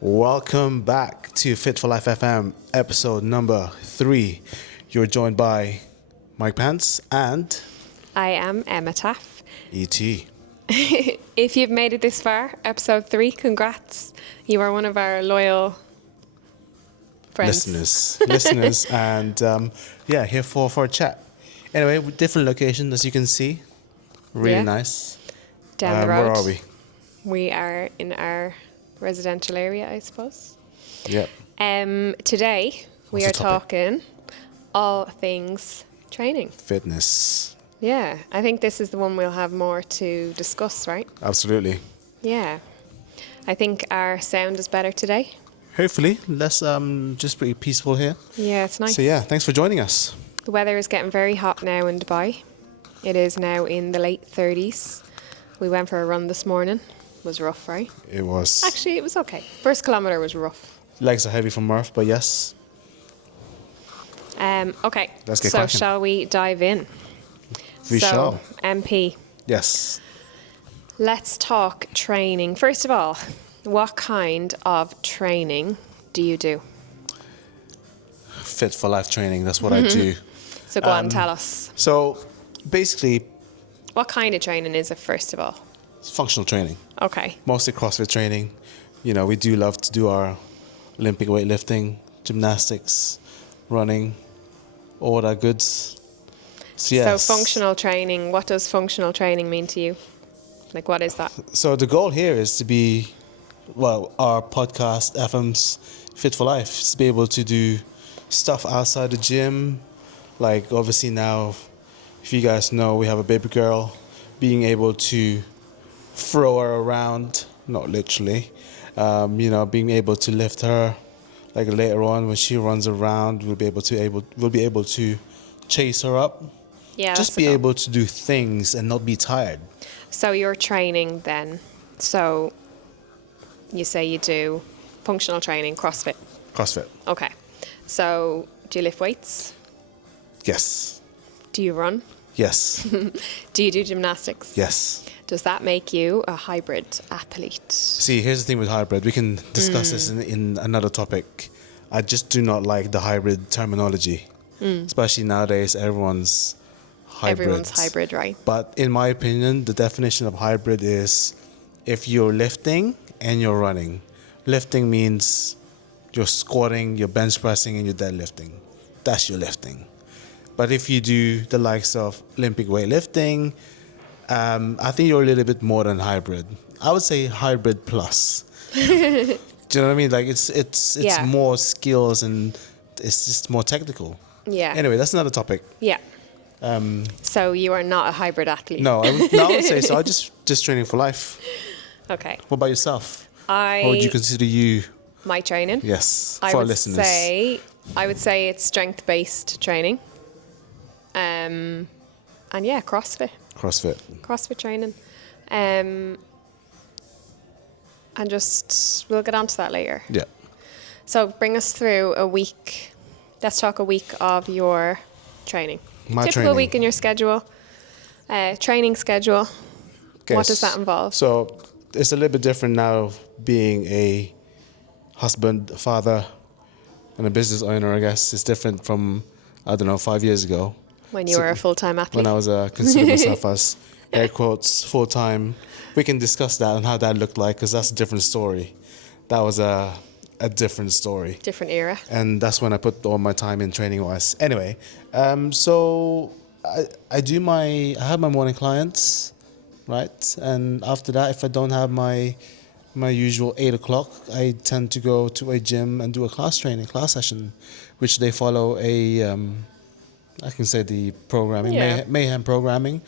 Welcome back to Fit for Life FM, episode number 3. You're joined by Mike Pants and I am Emma Taff. E.T. If you've made it this far, episode 3, congrats. You are one of our loyal friends. listeners, and here for a chat. Anyway, different location as you can see. Really nice. Down the road. Where are we? We are in our residential area, I suppose. Yep. Today we What's are the topic? talking all things training. Fitness. Yeah, I think this is the one we'll have more to discuss, right? Absolutely. Yeah. I think our sound is better today. Hopefully, let's just be peaceful here. Yeah, it's nice. So yeah, thanks for joining us. The weather is getting very hot now in Dubai. It is now in the late 30s. We went for a run this morning. It was rough, right? It was. Actually, it was okay. First kilometre was rough. Legs are heavy from Murph, but yes. Okay, Let's get so cracking. shall we dive in? We shall. MP, Yes. let's talk training. First of all, what kind of training do you do? Fit for Life training, that's what I do. So go on, tell us. So basically, What kind of training is it, first of all? it's functional training, Okay. mostly CrossFit training. You know, we do love to do our Olympic weightlifting, gymnastics, running, all that goods. So, yes. So functional training, what does functional training mean to you? Like, what is that? So the goal here is to be, well, our podcast, FM's Fit for Life, is to be able to do stuff outside the gym. Like, obviously now, if you guys know, we have a baby girl, being able to throw her around, not literally, being able to lift her. Like later on when she runs around, we'll be able to chase her up. Yeah, Just that's be the goal. able to do things and not be tired. So you're training then. So you say you do functional training, CrossFit. CrossFit. Okay. So do you lift weights? Yes. Do you run? Yes. Do you do gymnastics? Yes. Does that make you a hybrid athlete? See, here's the thing with hybrid. We can discuss this in another topic. I just do not like the hybrid terminology. Especially nowadays, everyone's hybrid. Everyone's hybrid, right? But in my opinion, the definition of hybrid is if you're lifting and you're running. Lifting means you're squatting, you're bench pressing, and you're deadlifting. That's your lifting. But if you do the likes of Olympic weightlifting, I think you're a little bit more than hybrid. I would say hybrid plus. Do you know what I mean? Like it's Yeah. more skills and it's just more technical. Yeah. Anyway, that's another topic. Yeah. So you are not a hybrid athlete. No, I would say so. I just training for life. Okay. What about yourself? What would you consider you? My training? Yes, I for our would listeners. I would say it's strength-based training. And yeah, CrossFit training. And just, we'll get onto that later. Yeah. So bring us through a week. Let's talk a week of your training. My Typical training. week in your schedule. Training schedule. What does that involve? So it's a little bit different now being a husband, father, and a business owner, I guess. It's different from, 5 years ago. When you were a full-time athlete. When I was considered myself as, air quotes, full-time. We can discuss that and how that looked like because that's a different story. That was a different story. Different era. And that's when I put all my time in training-wise. Anyway, so I have my morning clients, right? And after that, if I don't have my usual 8 o'clock, I tend to go to a gym and do a class session, which they follow I can say the programming, Yeah. Mayhem programming,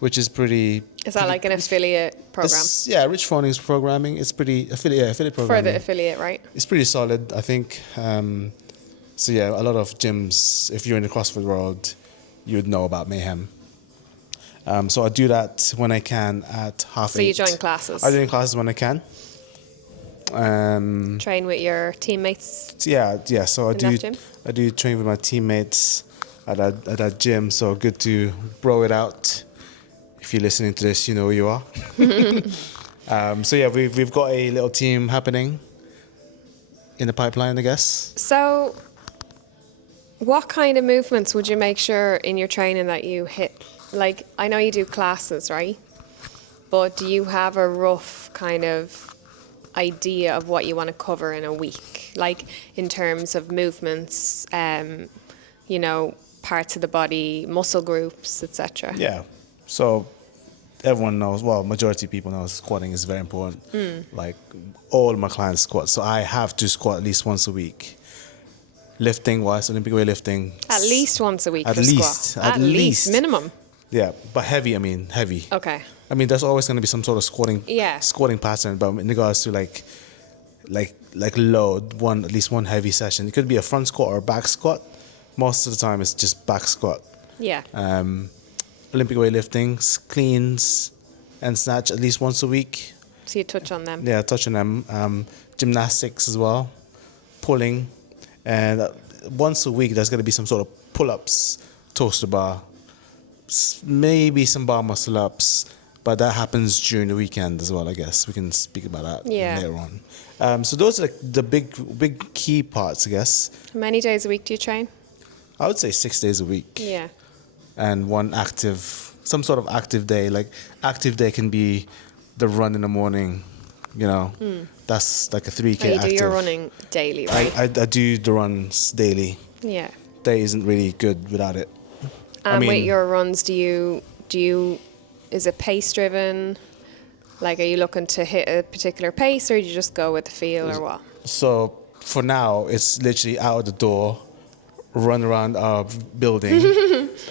which is pretty... Is that like an affiliate program? Yeah, Rich Fronings's programming. It's pretty affiliate For programming. the affiliate, right? It's pretty solid, I think. So yeah, a lot of gyms, if you're in the CrossFit world, you'd know about Mayhem. So I do that when I can at 8:30. So you join classes? I join classes when I can. Train with your teammates? Yeah. So In that gym? I do train with my teammates at that gym. So good to bro it out. If you're listening to this, you know who you are. So yeah, we've got a little team happening. in the pipeline, I guess. So, what kind of movements would you make sure in your training that you hit? Like, I know you do classes, right? But do you have a rough kind of idea of what you want to cover in a week? Like, in terms of movements, you know, parts of the body, muscle groups, etc. Yeah. So everyone knows, well, majority of people know squatting is very important. Like all my clients squat, so I have to squat at least once a week. Lifting wise, Olympic weightlifting. At least once a week At for least, squat. at least. Minimum. Yeah, but heavy. I mean, heavy. Okay. I mean, there's always going to be some sort of Yeah. squatting pattern, but in regards to like load at least one heavy session. It could be a front squat or a back squat. Most of the time, it's just back squat. Yeah. Olympic weightlifting, cleans, and snatch at least once a week. So you touch on them. Yeah, touch on them. Gymnastics as well, pulling, and once a week there's going to be some sort of pull-ups, toaster bar, maybe some bar muscle ups, but that happens during the weekend as well. I guess we can speak about that later on. So those are like the big key parts, I guess. How many days a week do you train? I would say 6 days a week. Yeah. And some sort of active day. Like active day can be the run in the morning, you know. That's like a 3K And you active. do your running daily, right? I do the runs daily. Yeah. Day isn't really good without it. And with your runs, do you is it pace driven? Like, are you looking to hit a particular pace, or do you just go with the feel, or what? So for now, it's literally out of the door, run around our building.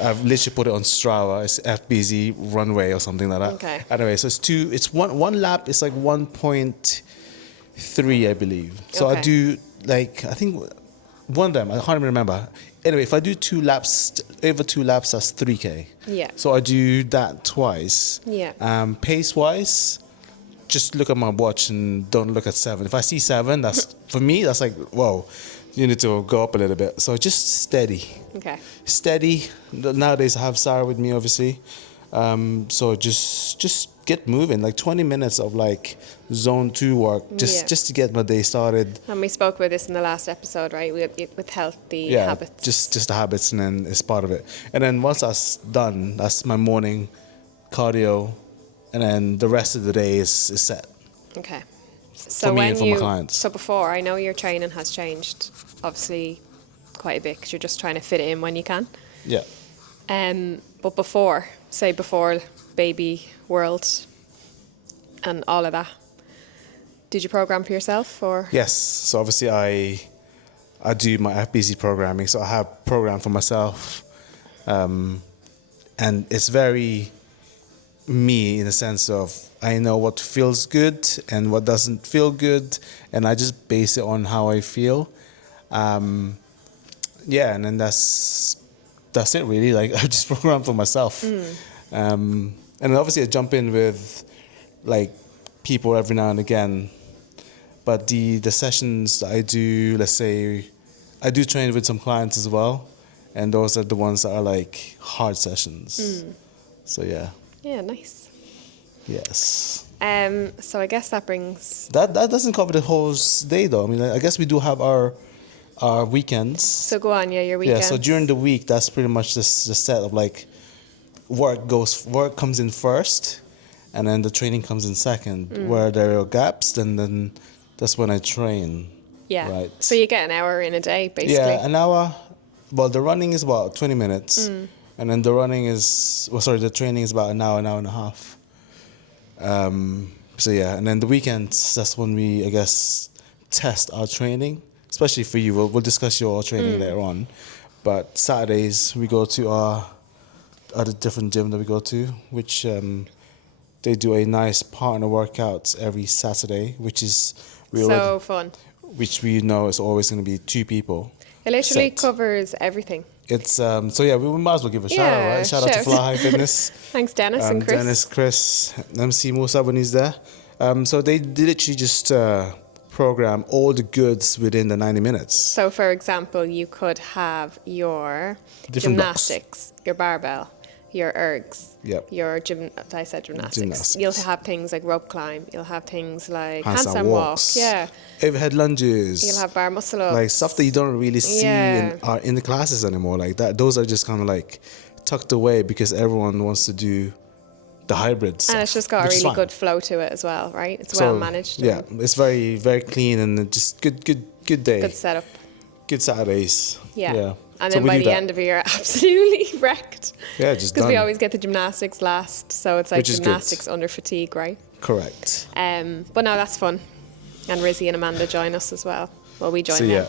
I've literally put it on Strava. It's FBZ runway or something like that. Okay. Anyway, so it's one lap. It's like 1.3, I believe. So Okay. I do like I think one of them. I can't remember. Anyway, if I do 2 laps, over 2 laps, that's 3K. Yeah. So I do that twice. Yeah. Pace wise, just look at my watch and don't look at 7. If I see 7, that's for me. That's like, whoa, you need to go up a little bit. So just steady. Okay. Steady. Nowadays I have Sarah with me, obviously. So just get moving. Like 20 minutes of like zone 2 work, just to get my day started. And we spoke about this in the last episode, right? With healthy habits. Just the habits, and then it's part of it. And then once that's done, that's my morning cardio, and then the rest of the day is set. Okay. For me and for my clients. So before, I know your training has changed, obviously, quite a bit, because you're just trying to fit it in when you can. Yeah. But before baby world and all of that, did you program for yourself, or? Yes. So obviously I do my FBZ programming, so I have programmed for myself, and it's very me in the sense of I know what feels good and what doesn't feel good, and I just base it on how I feel. And then that's it really. Like I just program for myself, and then obviously I jump in with like people every now and again. But the sessions that I do, let's say, I do train with some clients as well, and those are the ones that are like hard sessions. So yeah. Yeah, nice. Yes. So I guess that brings. That doesn't cover the whole day though. I mean, I guess we do have our weekends. So go on, your weekends. Yeah. So during the week, that's pretty much the set of like work comes in first, and then the training comes in second. Where there are gaps, then that's when I train. Yeah. Right. So you get an hour in a day, basically. Yeah, an hour. Well, the running is about 20 minutes, and then the training is about an hour and a half. So yeah, and then the weekends, that's when we, I guess, test our training, especially for you. We'll discuss your training later on. But Saturdays, we go to our other different gym that we go to, which they do a nice partner workout every Saturday, which is fun. Which we know is always going to be 2 people. It literally set. covers everything. It's so yeah, we might as well give a shout out, right? Shout out to Fly High Fitness. Thanks, Dennis and Chris. Dennis, Chris, MC Musa when he's there. So they literally just program all the goods within the 90 minutes. So, for example, you could have your Different gymnastics, your barbell, your ergs, Yep. your I said gymnastics. Gymnastics. You'll have things like rope climb. You'll have things like Handstand handstand walk. walks. Yeah. Overhead lunges. You'll have bar muscle ups. Like stuff that you don't really see Yeah. in the classes anymore. Like that, those are just kind of like tucked away because everyone wants to do the hybrid stuff. And it's just got a which is really fine. good flow to it as well, right? It's So, well managed. Yeah, and it's very very clean and just good day. Good setup. Good Saturdays. Yeah. And So then we by do the that. end of it, you're absolutely wrecked. Yeah, just Because we done. always get the gymnastics last. So it's like Which is good. gymnastics under fatigue, right? Correct. But no, that's fun. And Rizzy and Amanda join us as well. Well, we join So them.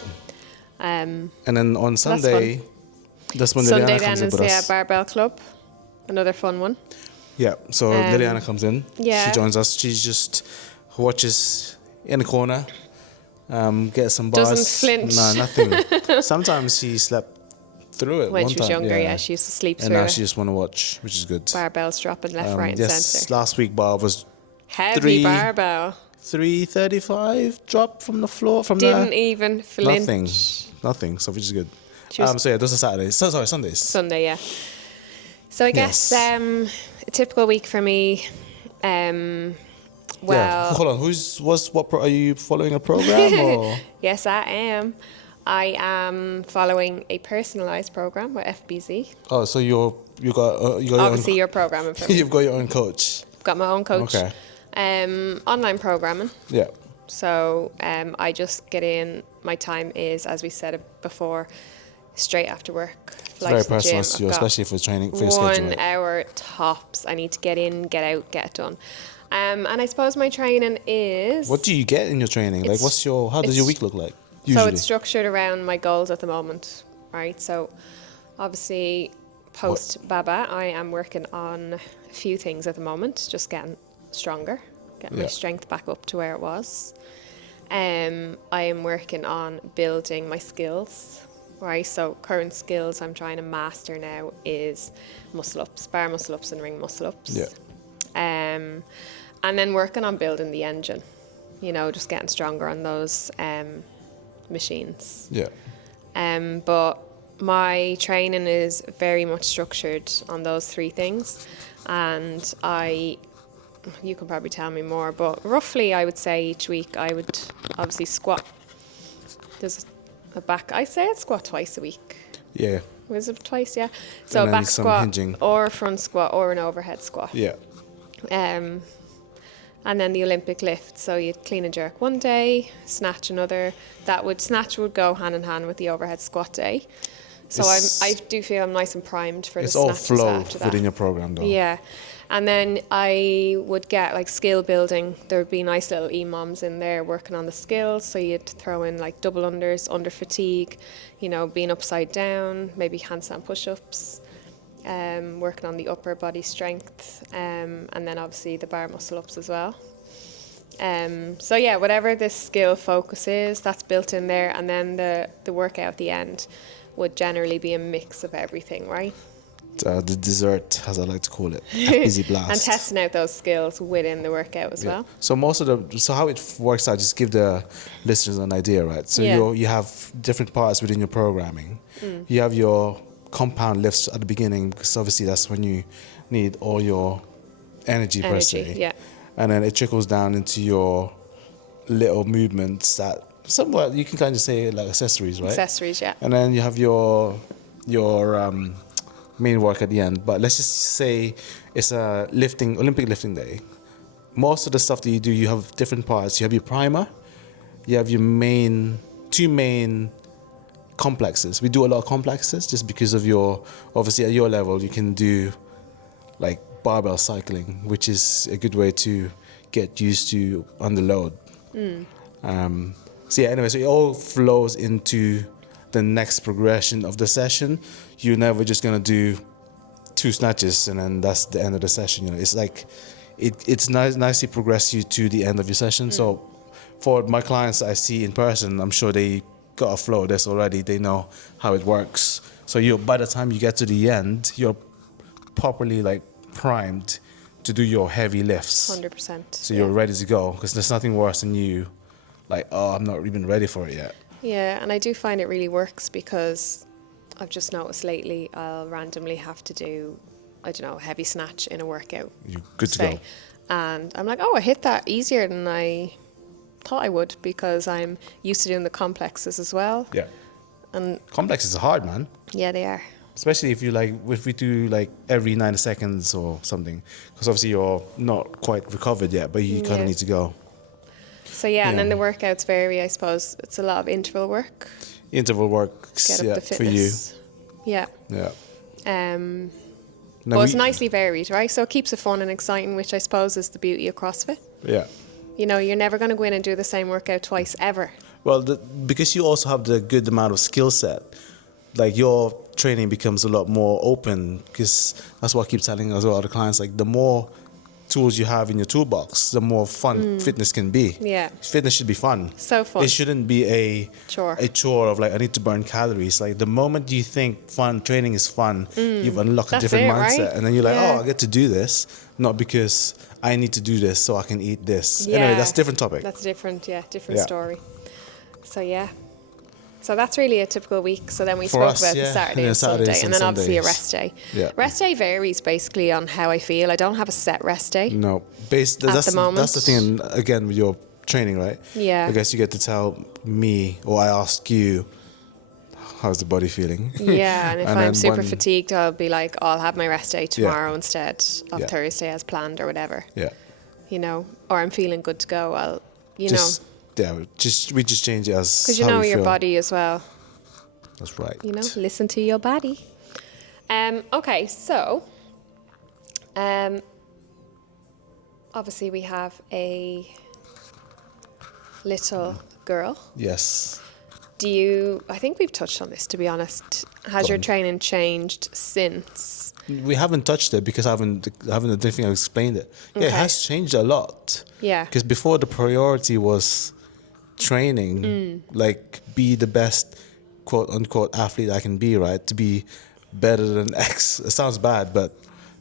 yeah, and then on fun. Sunday, that's when Sunday Liliana then comes in is with the us. Barbell Club. Another fun one. Yeah, so Liliana comes in. yeah. She joins us. She just watches in the corner, gets some bars. Doesn't flinch. No, nothing. Sometimes she slept through it. When one she was time, younger, yeah, she used to sleep and through now it. she just want to watch, which is good. Barbells dropping left, right, and yes, centre. last week Barb was Heavy three- barbell. 335 drop from the floor from Didn't there. even flinch. Nothing. So which is good. She was- So yeah, those are Saturdays. Sorry, Sundays. Sunday, yeah. So I guess Yes. a typical week for me. Yeah. Well, Hold on. Are you following a program or? yes, I am. I am following a personalised program with FBZ. Oh, so you got your Obviously, own. you're programming for me. You've got your own coach. Got my own coach. Okay. Online programming. Yeah. So I just get in. My time is, as we said before, straight after work. It's Flight very to the gym. personalised to you, I've got especially for training for your 1 schedule. Right? hour tops. I need to get in, get out, get it done. And I suppose my training is. What do you get in your training? Like, how does your it's- week look like? So Usually. it's structured around my goals at the moment, right? So obviously, post Baba, I am working on a few things at the moment, just getting stronger, getting my Yeah. strength back up to where it was. I am working on building my skills, right? So current skills I'm trying to master now is muscle ups, bar muscle ups and ring muscle ups. Yeah. And then working on building the engine, just getting stronger on those machines. Yeah. But my training is very much structured on those three things. And you can probably tell me more, but roughly I would say each week I would obviously squat. There's a back, I say I'd squat twice a week. Yeah. Was it twice? Yeah. So And a then back some squat hinging. or a front squat or an overhead squat. Yeah. And then the Olympic lift. So you'd clean and jerk one day, snatch another. Snatch would go hand in hand with the overhead squat day. So I do feel I'm nice and primed for the It's all snatches flow after that. within your program, though. Yeah. And then I would get like skill building. There would be nice little EMOMs in there working on the skills. So you'd throw in like double unders, under fatigue, being upside down, maybe handstand push-ups, working on the upper body strength, and then obviously the bar muscle ups as well. So yeah, whatever the skill focus is, that's built in there. And then the workout at the end would generally be a mix of everything, right? The dessert, as I like to call it, FBZ Blast. And testing out those skills within the workout as well. So how it works out, just give the listeners an idea, right? So Yeah. you have different parts within your programming. You have your compound lifts at the beginning, because obviously that's when you need all your energy per se. Yeah. And then it trickles down into your little movements that somewhat you can kind of say like accessories, right? Accessories, yeah. And then you have your main work at the end. But let's just say it's a Olympic lifting day. Most of the stuff that you do, you have different parts. You have your primer, you have your two main complexes. We do a lot of complexes just because of obviously at your level, you can do like barbell cycling, which is a good way to get used to under load. So it all flows into the next progression of the session. You're never just gonna do 2 snatches and then that's the end of the session. It's like it's nicely progress you to the end of your session. So for my clients that I see in person, I'm sure they got a flow of this already. They know how it works. So by the time you get to the end, you're properly like primed to do your heavy lifts. 100%. So you're ready to go, because there's nothing worse than you like, oh, I'm not even ready for it yet. Yeah, and I do find it really works because I've just noticed lately I'll randomly have to do I don't know, heavy snatch in a workout. You're good to say. go. And I'm like, oh, I hit that easier than I thought I would because I'm used to doing the complexes as well. Yeah. And Complexes are hard, man. yeah, they are. Especially if if we do like every 90 seconds or something, because obviously you're not quite recovered yet, but you kind Yeah. of need to go. So yeah, and then Yeah. the workouts vary, I suppose. It's a lot of interval work. Interval works, Get up yeah, the for you. fitness. Yeah. Yeah. But it's nicely varied, right? So it keeps it fun and exciting, which I suppose is the beauty of CrossFit. Yeah. You know, you're never going to go in and do the same workout twice ever. Well, because you also have the good amount of skill set, like your training becomes a lot more open. Because that's what I keep telling us all the clients. Like the more tools you have in your toolbox, the more fun fitness can be. Yeah. Fitness should be fun. So fun. It shouldn't be a Chore. of like I need to burn calories. Like the moment you think fun training is fun, you've unlocked a That's different it, mindset, right? and then you're like, Yeah. oh, I get to do this, not because I need to do this so I can eat this. Yeah. Anyway, that's a different topic. That's different, different Yeah. story. So yeah. So that's really a typical week. So then we For spoke us, about yeah. the Saturday And then and Sunday, Saturdays and and then obviously a Sundays. rest day. Yeah. Rest day varies basically on how I feel. I don't have a set rest day. No, the moment. That's the thing. Again, with your training, right? Yeah. I guess you get to tell me, or I ask you, how's the body feeling? Yeah, and if And I'm then super when- fatigued, I'll be like, oh, I'll have my rest day tomorrow instead of Yeah. Thursday as planned or whatever. Yeah. You know, or I'm feeling good to go. I'll, you Just know, yeah, we just change it as because you how know we your feel. body as well. That's right. You know, listen to your body. Okay, so obviously we have a little girl. Yes. I think we've touched on this, to be honest. Has your training changed since? We haven't touched it because I don't think I've explained it. Yeah, it Okay. has changed a lot. Yeah. Because before the priority was training, like be the best quote unquote athlete I can be, right? To be better than X. It sounds bad, but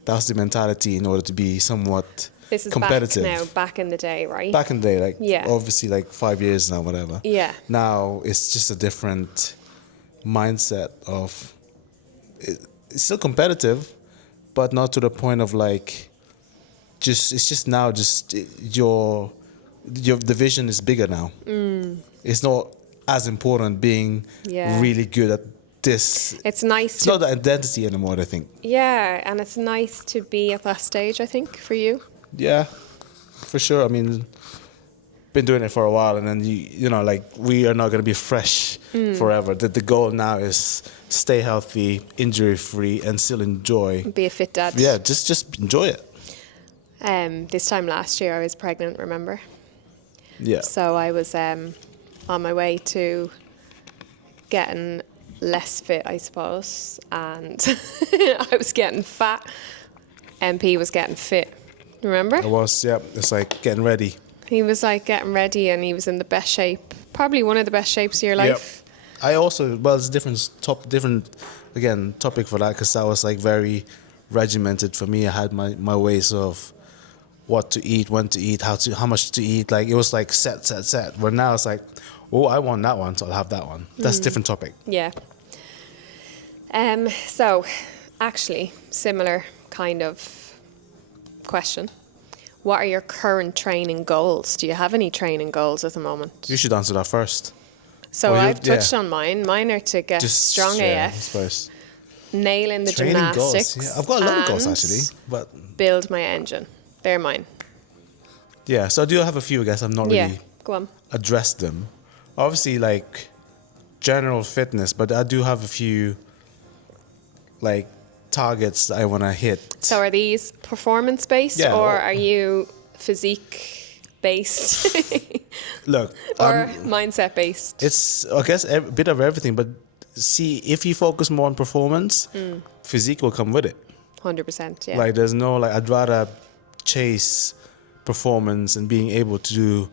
that's the mentality in order to be somewhat This is competitive. back in the day, right? Back in the day, like Yeah. obviously like 5 years now, whatever. Yeah. Now it's just a different mindset of it's still competitive, but not to the point of like it's just now your division is bigger now. It's not as important being Yeah. really good at this. It's nice It's to not the identity anymore, I think. Yeah, and it's nice to be at that stage, I think, for you. Yeah, for sure. I mean, been doing it for a while, and then you know, like we are not going to be fresh forever. The goal now is stay healthy, injury free, and still enjoy. Be a fit dad. Yeah, just enjoy it. This time last year, I was pregnant, remember? Yeah, So I was on my way to getting less fit, I suppose, and I was getting fat. MP was getting fit. Remember? it was. Yeah, it's like getting ready. He was like getting ready, and he was in the best shape, probably one of the best shapes of your life. I also it's different topic for that because I was like very regimented. For me, I had my ways of what to eat, when to eat, how much to eat. Like it was like set. Where now it's like, oh, I want that one, so I'll have that one. That's a different topic. Yeah. So, actually, similar kind of question. What are your current training goals? Do you have any training goals at the moment? You should answer that first. So Well, I've touched on mine. Mine are to get strong yeah, I AF, suppose. nail the Training gymnastics. goals. Yeah, I've got a lot of goals and actually, but build my engine. They're mine. yeah. So I do have a few. I guess I'm not really Yeah, go on. addressed them. Obviously, like general fitness, but I do have a few like targets that I want to hit. So are these performance based Yeah, or well- are you physique based Look, or mindset based? it's I guess a bit of everything, but see if you focus more on performance, physique will come with it. 100%. Yeah. Like there's no like I'd rather chase performance and being able to do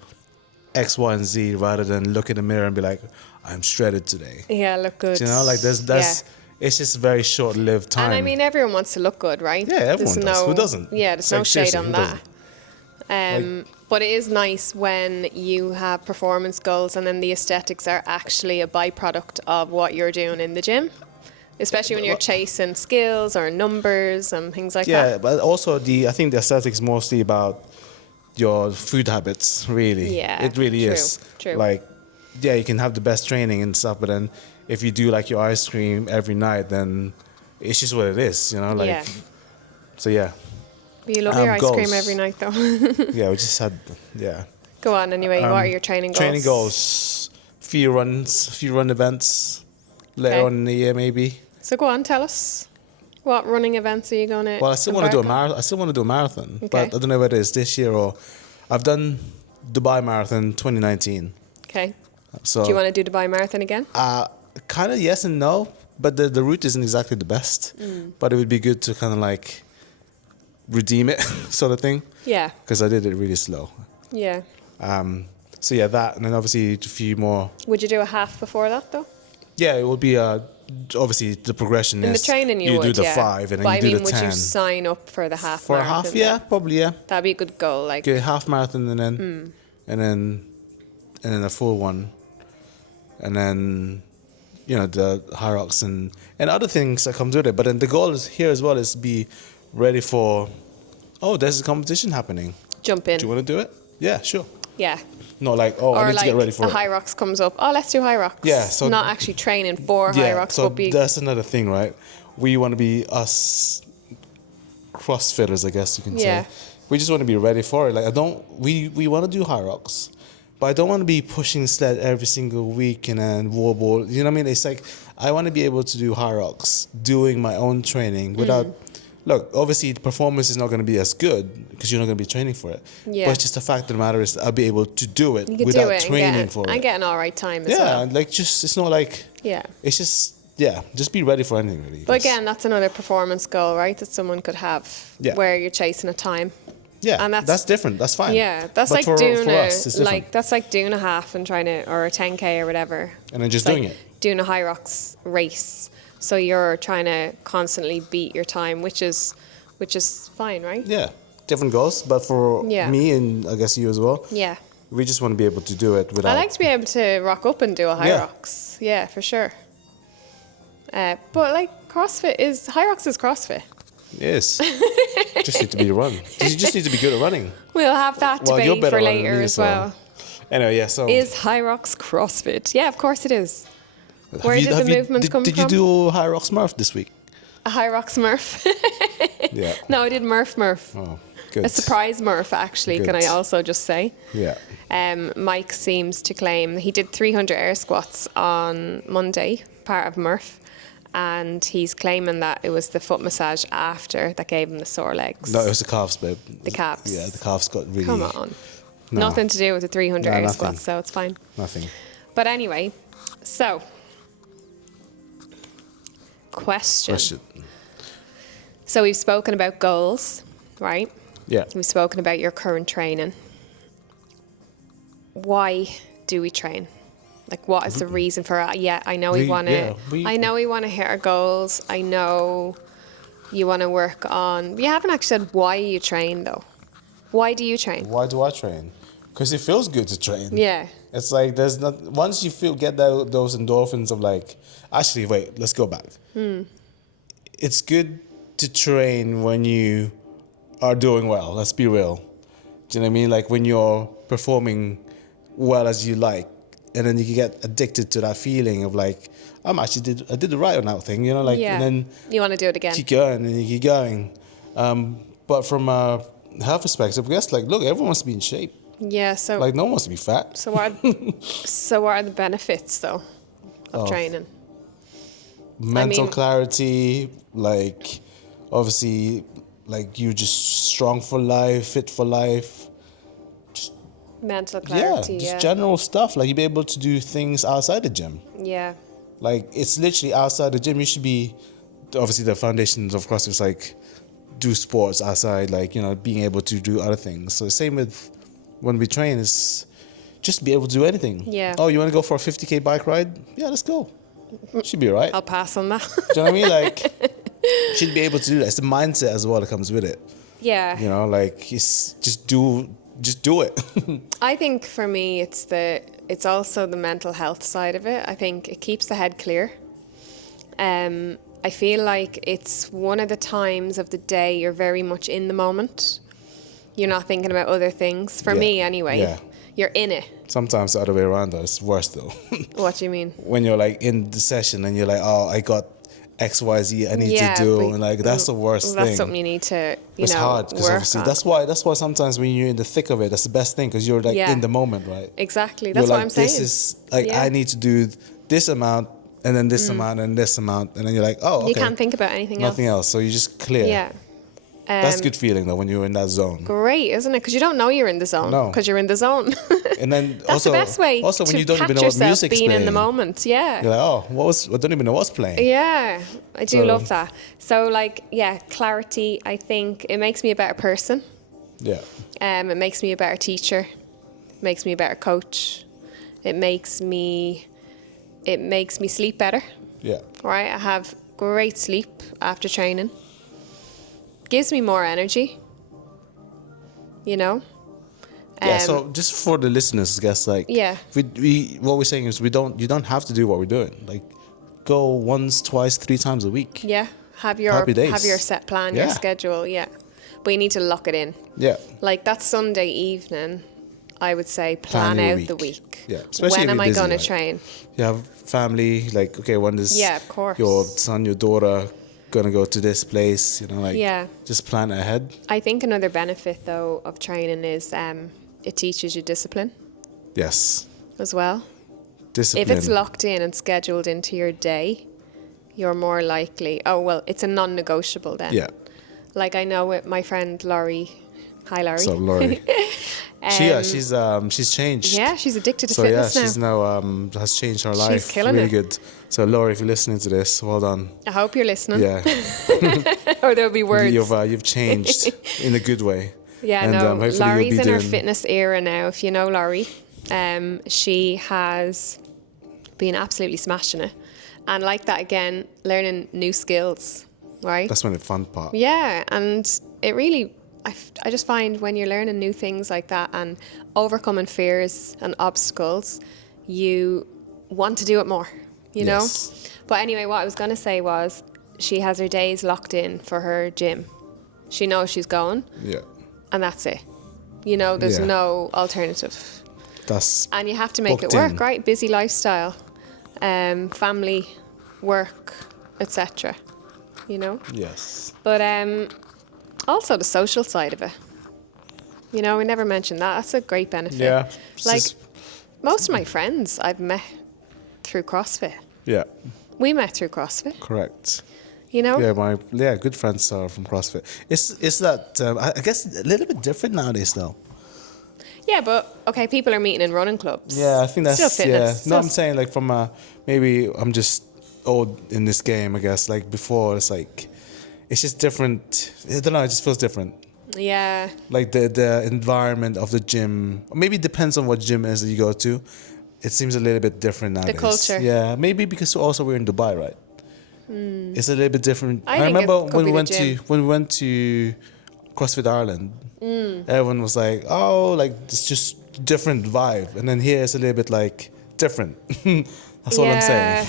X, Y, and Z rather than look in the mirror and be like, I'm shredded today. Yeah, look good. You know, like that's it's just very short lived time. And I mean, everyone wants to look good, right? Yeah, everyone does. Who doesn't? Yeah, there's It's no like, shade seriously, on who that. doesn't? But it is nice when you have performance goals and then the aesthetics are actually a byproduct of what you're doing in the gym. especially when you're chasing skills or numbers and things like Yeah, that. but also I think the aesthetics mostly about your food habits. Really, Yeah, it really true, is. true. Like, yeah, you can have the best training and stuff, but then if you do like your ice cream every night, then it's just what it is. You know, like. Yeah. So yeah, But you love your ice cream goals. every night, though. Yeah, we just had yeah. Go on, anyway. What are your training goals? Training goals, few run events later Okay. on in the year maybe. So go on, tell us. What running events are you going to? Well, I still want to do a marathon. I still want to do a marathon, Okay. but I don't know whether it's this year or I've done Dubai Marathon 2019. Okay. So Do you want to do Dubai Marathon again? kind of yes and no, but the route isn't exactly the best. But it would be good to kind of like redeem it, sort of thing, Yeah. because I did it really slow. Yeah. So yeah, that, and then obviously a few more. Would you do a half before that, though? Yeah, it would be obviously the progression In the is training you do would, the yeah. 5 and then But you do I mean, the would 10. you sign up for the half For a marathon? half, yeah, probably, yeah. That'd be a good goal. Like, Get a half marathon and then Hmm. and then a full one. And then the high rocks and other things that comes with it. But then the goal is here as well is to be ready for there's a competition happening. jump in. Do you want to do it? Yeah, sure. Yeah. Not like, I Or need like to get ready for a it. High Rocks comes up. Oh, let's do High Rocks. Yeah, so- not actually training for High Rocks, so but be that's another thing, right? We want to be us CrossFitters, I guess you can Yeah. say. We just want to be ready for it. Like we want to do high rocks, but I don't want to be pushing sled every single week and then wall ball. You know what I mean? It's like I want to be able to do high rocks, doing my own training without. Look, obviously the performance is not going to be as good because you're not going to be training for it. Yeah. But it's just the fact of the matter is I'll be able to do it you could without do it training for it. and get an all right time as Yeah, well. like just it's not like Yeah. it's just be ready for anything really. But again, that's another performance goal, right? That someone could have Yeah. where you're chasing a time. yeah, and that's different. That's fine. Yeah, that's But like for doing us, it's different. that's like doing a half and trying to, or a 10K or whatever. And then just It's doing like it. Doing a High Rocks race. So you're trying to constantly beat your time, which is fine, right? Yeah, different goals, but for Yeah. me and I guess you as well, Yeah. we just want to be able to do it without. I like to be able to rock up and do a High Yeah. Rocks. Yeah, for sure. But like High Rocks is CrossFit. Yes. Just need to be run. You just need to be good at running. We'll have that Well, you're debate better for running than later me, as so- well. Anyway, yeah. So Is High Rocks CrossFit? Yeah, of course it is. have Where you- did have the you- movement come Did from? you do High Rocks Smurf this week? A High Rocks Murph. Yeah. No, I did Murph. Oh, good. A surprise Murph, actually, can I Good. also just say. Yeah. Mike seems to claim he did 300 air squats on Monday, part of Murph, and he's claiming that it was the foot massage after that gave him the sore legs. No, it was the calves, babe. The calves. Yeah, the calves got really. Come on. No. Nothing to do with the 300 No, air nothing. squats, so it's fine. Nothing. But anyway, so question. So we've spoken about goals, right? Yeah. We've spoken about your current training. Why do we train? Like, what is the reason for it? Yeah, I know we want to. I know we want to hit our goals. I know you want to work on. You haven't actually said why you train, though. Why do you train? Why do I train? Because it feels good to train. Yeah. It's like there's not once you get those endorphins of like actually wait, let's go back. It's good to train when you are doing well. Let's be real. Do you know what I mean? Like when you're performing well as you like, and then you get addicted to that feeling of like I did the right on that thing. You know, like Yeah. and then You want to do it again. keep going and you keep going. But from a health perspective, I guess like look, everyone wants to be in shape. Yeah. So. Like no one wants to be fat. So what are the benefits though of training? Mental mean- clarity, like obviously like you're just strong for life, fit for life. Mental clarity. Yeah, Yeah. just general stuff. Like you'll be able to do things outside the gym. Yeah. Like it's literally outside the gym. You should be obviously the foundations of course is like do sports outside, like, you know, being able to do other things. So the same with when we train is just be able to do anything. Yeah. Oh, you want to go for a 50k bike ride? Yeah, let's go. Should be all right. I'll pass on that. Do you know what I mean? Like, should be able to do that. It's the mindset as well that comes with it. Yeah. You know, like it's just do it. I think for me it's also the mental health side of it. I think it keeps the head clear. I feel like it's one of the times of the day you're very much in the moment. You're not thinking about other things. For Yeah. me, anyway. Yeah. You're in it. Sometimes the other way around, though, it's worse, though. What do you mean? When you're like in the session and you're like, oh, I got X, Y, Z I need Yeah, to do, but- and like that's the worst That's thing. something you need to, It's hard because work obviously on. that's why sometimes when you're in the thick of it, that's the best thing because you're like Yeah. in the moment, right? Exactly. That's You're what like, I'm saying. this is like Yeah. I need to do this amount and then this amount and this amount, and then you're like, oh, okay, You can't think about anything nothing else. else. So you just clear. Yeah. That's a good feeling though when you're in that zone. Great, isn't it? Because you don't know you're in the zone. No. Because you're in the zone. And then That's also the best way also when to you don't catch even know what yourself music's being playing. in the moment. Yeah. You're like, oh, I don't even know what's playing. Yeah, I do So- love that. So, like, yeah, clarity, I think it makes me a better person. Yeah. It makes me a better teacher. It makes me a better coach. It makes me sleep better. Yeah. Right? I have great sleep after training. Gives me more energy. You know? Yeah, so just for the listeners, I guess, like, Yeah. we what we're saying is you don't have to do what we're doing. Like, go once, twice, 3 times a week. Yeah. Have Happy days. your set plan, your Yeah. schedule, yeah. But you need to lock it in. Yeah, Like that Sunday evening, I would say plan your out the week. Yeah, especially when if am you're I busy, going right? to train? You have family, like, okay, when is Yeah, of course. your son, your daughter gonna go to this place? You know, like, Yeah. just plan ahead. I think another benefit though of training is it teaches you discipline Yes, as well. discipline. If it's locked in and scheduled into your day, you're more likely. Oh well, it's a non-negotiable then. Yeah. Like I know with my friend Laurie. Hi Laurie. So Laurie, she's changed. Yeah, she's addicted to So yeah, fitness now. she's now has changed her life. killing really it. good. So Laurie, if you're listening to this, well done. I hope you're listening. Yeah, Or there'll be words. you've changed in a good way. Yeah, And, no, hopefully you'll Laurie's be in her doing- fitness era now. If you know Laurie, she has been absolutely smashing it. And like that again, learning new skills, right? That's when the fun part. Yeah, and it really, I just find when you're learning new things like that and overcoming fears and obstacles, you want to do it more, you know? Yes. But anyway, what I was going to say was she has her days locked in for her gym. She knows she's going, Yeah, and that's it. You know, there's Yeah. no alternative. that's And you have to make Booked it work, in. right? Busy lifestyle, family, work, etc. You know? yes. But also the social side of it. You know, we never mentioned that. That's a great benefit. Yeah, it's Like just- most of my friends I've met through CrossFit. Yeah, We met through CrossFit, correct. you know? Yeah, my good friends are from CrossFit. It's that I guess a little bit different nowadays though. Yeah, but okay, people are meeting in running clubs. Yeah, I think that's still fitness. Yeah. No, I'm Still- saying like from maybe I'm just old in this game. I guess like before it's like it's just different. I don't know. It just feels different. Yeah. Like the environment of the gym. Maybe it depends on what gym is that you go to. It seems a little bit different nowadays. culture. Yeah, maybe because also we're in Dubai, right? It's a little bit different. I think it remember could when be we the gym. when we went to CrossFit Ireland. Everyone was like, "Oh, like it's just different vibe," and then here it's a little bit like different. That's all I'm saying.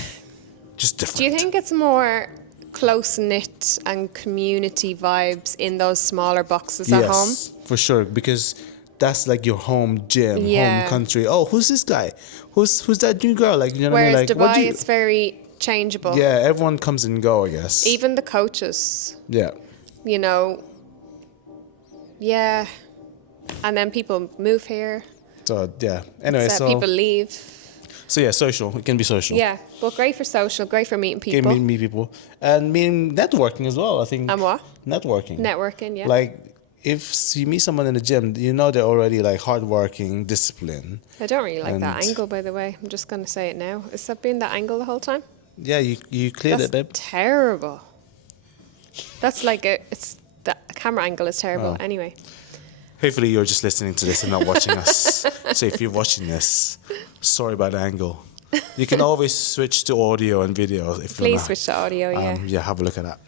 Just different. Do you think it's more close knit and community vibes in those smaller boxes at home? for sure, because that's like your home gym, Yeah. home country. Oh, who's this guy? Who's that new girl? Like, you know what I Whereas mean? Like, what Dubai, do you? it's very changeable. Yeah, everyone comes and go, I guess. Even the coaches, Yeah, you know. Yeah. And then people move here. so yeah. Anyway, So so people leave. so yeah, social. It can be social. Yeah. But great for social, great for meeting Can people. meet people and mean networking as well. I think. And what? Networking. Networking, yeah. Like if you meet someone in the gym, you know they're already like hardworking, disciplined. I don't really like that and- angle, by the way. I'm just going to say it now. Has that been that angle the whole time? Yeah, you cleared That's it, babe. terrible. That's like the camera angle is terrible. Oh. Anyway. Hopefully you're just listening to this and not watching us. So if you're watching this, sorry about the angle. You can always switch to audio and video if you Please want. switch to audio, yeah. Yeah, have a look at that.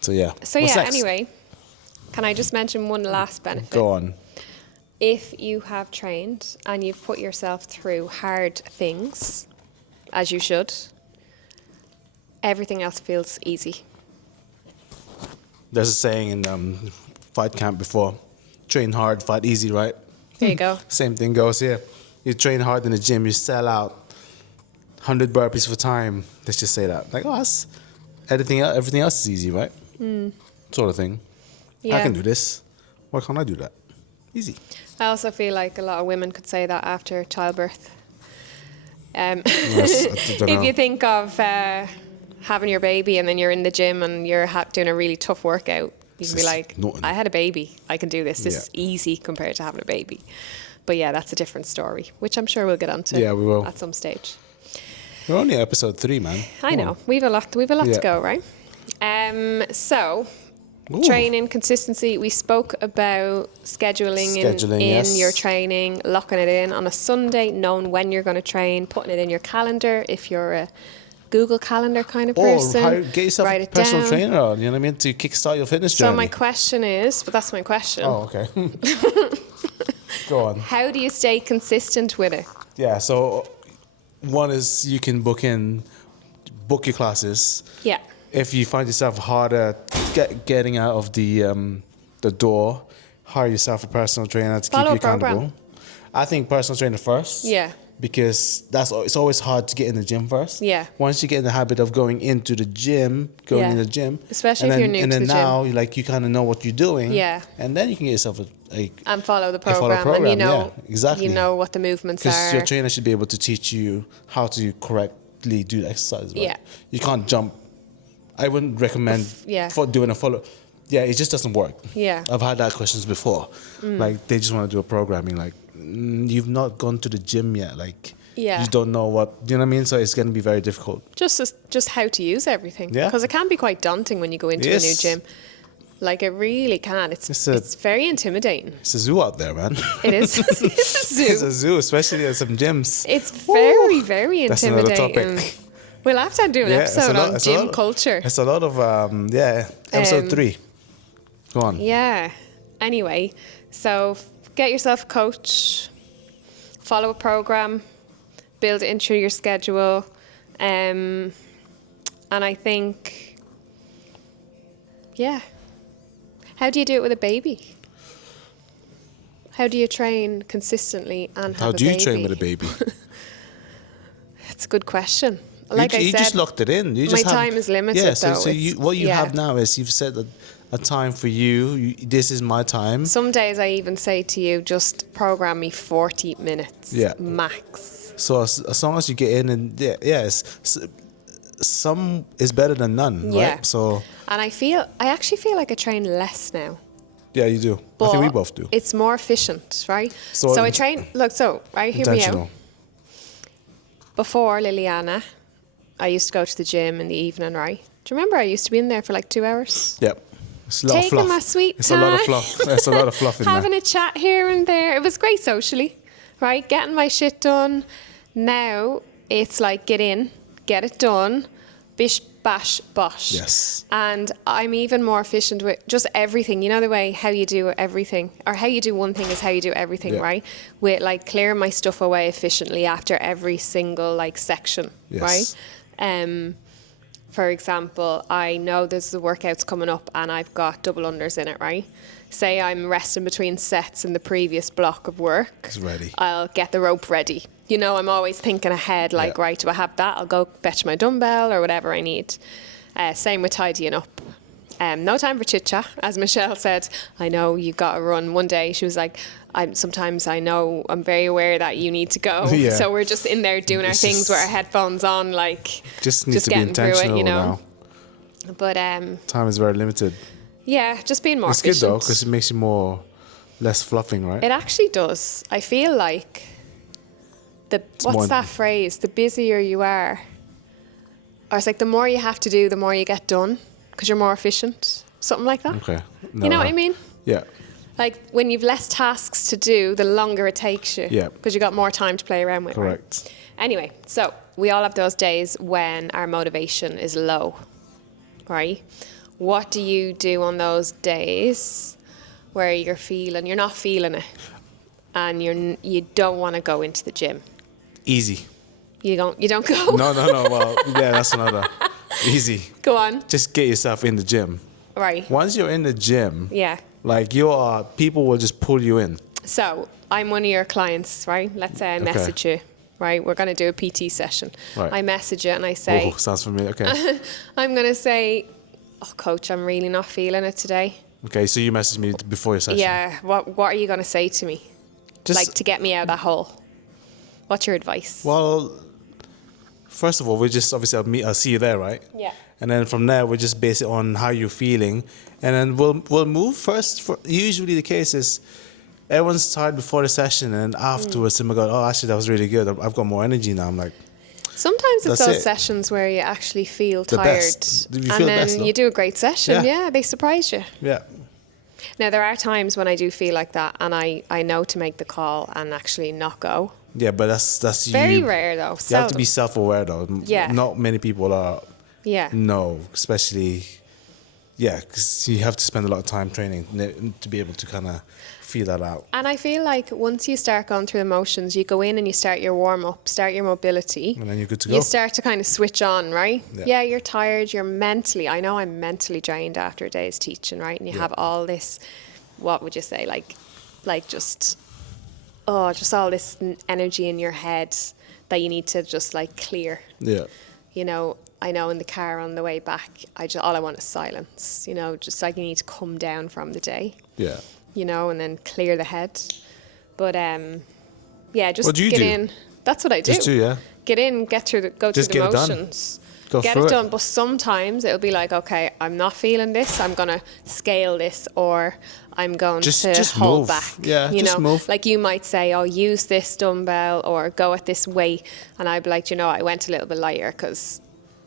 So yeah. So What's yeah, next? anyway, can I just mention one last benefit? Go on. If you have trained and you've put yourself through hard things, as you should, everything else feels easy. There's a saying in fight camp before, train hard, fight easy, right? There you go. Same thing goes here. You train hard in the gym, you sell out 100 burpees for time. Let's just say that. Like, oh, that's, everything else is easy, right? Sort of thing. Yeah. I can do this. Why can't I do that? Easy. I also feel like a lot of women could say that after childbirth. Yes, I don't If know. you think of having your baby and then you're in the gym and you're doing a really tough workout, you can be This is like, nothing. I had a baby, I can do this. This Yeah. is easy compared to having a baby. But yeah, that's a different story, which I'm sure we'll get onto Yeah, we will. at some stage. We're only at episode 3, man. I Come know. on. We've a lot Yeah. to go, right? So Ooh. training consistency. We spoke about scheduling Scheduling, in yes. your training, locking it in on a Sunday, knowing when you're going to train, putting it in your calendar if you're a Google Calendar kind of Or person. get yourself write a it personal down. trainer on, you know what I mean, to kickstart your fitness So journey. my question is, but that's my question. Oh, okay. Go on. How do you stay consistent with it? Yeah, so one is you can book your classes. Yeah. If you find yourself harder getting out of the door, hire yourself a personal trainer to Follow keep you a program. accountable. I think personal trainer first. Yeah. Because it's always hard to get in the gym first. Yeah. Once you get in the habit of going into the gym, Especially and if you're then, new and to then the now you kind of know what you're doing. Yeah. And then you can get yourself a And follow the follow program, and you know, yeah, exactly. you know what the movements Because are. your trainer should be able to teach you how to correctly do the exercise. Right? Yeah. You can't jump. I wouldn't recommend Yeah. for doing a follow. Yeah, it just doesn't work. Yeah. I've had that questions before. Like they just want to do a programming. Like you've not gone to the gym yet. Like Yeah. you don't know what you know what I mean. So it's going to be very difficult. Just how to use everything. Yeah. Because it can be quite daunting when you go into a new Yes. gym. Like it really can. It's It's very intimidating. It's a zoo out there, man. It is. It's a It's zoo. a zoo, especially at some gyms. It's very, very That's another intimidating. topic. We'll have to do an Yeah, it's a episode lot- on it's a gym lot- culture. It's a lot of episode 3. Go on. Yeah. Anyway, so get yourself a coach, follow a program, build it into your schedule, and I think, yeah. How do you do it with a baby? How do you train consistently and have How a do you baby? train with a baby? That's a good question. Like you I said, just locked it in. You just my have, time is limited, Yeah, so, though. so It's- what you yeah. have now is you've set a time for you. This is my time. Some days I even say to you, just program me 40 minutes Yeah. max. So as long as you get in and some is better than none, Yeah. right? So And I actually feel like I train less now. yeah, you do. I But think we both do. It's more efficient, right? So So I train, right, hear me Intentional. out. Before Liliana, I used to go to the gym in the evening, right? Do you remember I used to be in there for like 2 hours? Yep. It's a lot of Taking fluff. my sweet It's a lot of time. fluff. There's a lot of fluff in Having there. a chat here and there. It was great socially, right? Getting my shit done. Now it's like get in, get it done, bish, bash, bosh. Yes. And I'm even more efficient with just everything. You know the way how you do everything, or how you do one thing is how you do everything, Yeah. right? With like clearing my stuff away efficiently after every single like section, Yes. right? For example, I know there's the workouts coming up and I've got double unders in it, right? Say I'm resting between sets in the previous block of work. It's ready. I'll get the rope ready. You know, I'm always thinking ahead, like, Yeah. right, do I have that? I'll go fetch my dumbbell or whatever I need. Same with tidying up. No time for chit chat. As Michelle said, I know you've got to run. One day she was like, sometimes I know I'm very aware that you need to go. Yeah. So we're just in there doing our It's things just- with our headphones on, like Just need to be getting through intentional it, you know. now. But Time is very limited. yeah, just being more It's good efficient. though because it makes you less fluffing, right? It actually does. I feel like what's more- that phrase? The busier you are, or it's like the more you have to do, the more you get done because you're more efficient. Something like that. Okay. You know what I mean? Yeah. Like when you've less tasks to do, the longer it takes you. Yeah. Because you got more time to play around with. right? Correct. Anyway, so we all have those days when our motivation is low, right? What do you do on those days where you're not feeling it, and you don't want to go into the gym? Easy. You don't go. No. Well, yeah, that's another. Easy. Go on. Just get yourself in the gym. Right. Once you're in the gym, Yeah. like people will just pull you in. So I'm one of your clients, right? Let's say I message you, right? We're going to do a PT session. Right. I message you and I say, Oh, sounds familiar. Okay. I'm going to say, oh, coach, I'm really not feeling it today. Okay, so you messaged me before your session. Yeah. What are you going to say to me? Just, Like to get me out of that hole? What's your advice? well, first of all, we just obviously I'll see you there, right? Yeah. And then from there, we just base it on how you're feeling, and then we'll move first. Usually the case is everyone's tired before the session, and afterwards, they go, "Oh, actually, that was really good. I've got more energy now." I'm like, Sometimes it's That's those it. sessions where you actually feel The tired. best. You And feel then best, though. you do a great session. Yeah. Yeah, they surprise you. yeah, Now, there are times when I do feel like that and I know to make the call and actually not go. yeah, but that's Very you. rare, though. You have to be Seldom. self-aware, though. Yeah. Not many people are. Yeah. No, especially, yeah, because you have to spend a lot of time training to be able to kind of feel that out. And I feel like once you start going through the motions, you go in and you start your warm-up, start your mobility. And then you're good to go. You start to kind of switch on, right? Yeah. Yeah, you're tired. You're mentally, I know I'm mentally drained after a day's teaching, right? And you have all this, what would you say, like just all this energy in your head that you need to just like clear. Yeah. You know, I know in the car on the way back, all I want is silence. You know, just like you need to come down from the day. Yeah. You know, and then clear the head. But yeah, just What do you get do? in. That's what I do. Just do, yeah. Get in, go through Just the get it done. motions. Go Get through it it. done. But sometimes it'll be like, okay, I'm not feeling this. I'm gonna scale this, or I'm going Just to move. hold back. Yeah, you just know, move. like you might say, "Oh, use this dumbbell," or "Go at this weight," and I'd be like, you know, I went a little bit lighter because,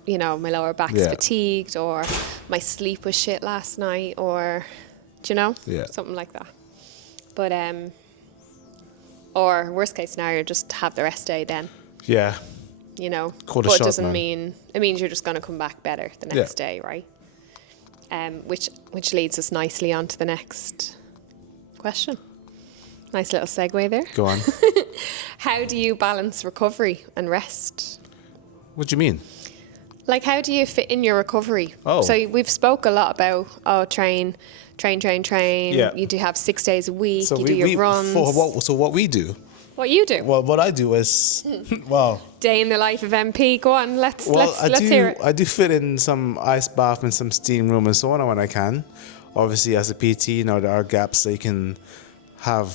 you know, my lower back's Yeah. fatigued, or my sleep was shit last night, or, do you know, Yeah. something like that. But or worst case scenario, just have the rest day then. Yeah. You know, Call the but shot, it doesn't man. mean it means you're just going to come back better the next day, right? Which leads us nicely on to the next question. Nice little segue there. Go on. How do you balance recovery and rest? What do you mean? Like, how do you fit in your recovery? Oh. So we've spoke a lot about train. Yeah. You do have 6 days a week. So you do your runs. what we do? What you do? Well, what I do is, well, Day in the life of MP. Go on, let's I hear it. do fit in some ice bath and some steam room and sauna when I can. Obviously, as a PT, you know, there are gaps that you can have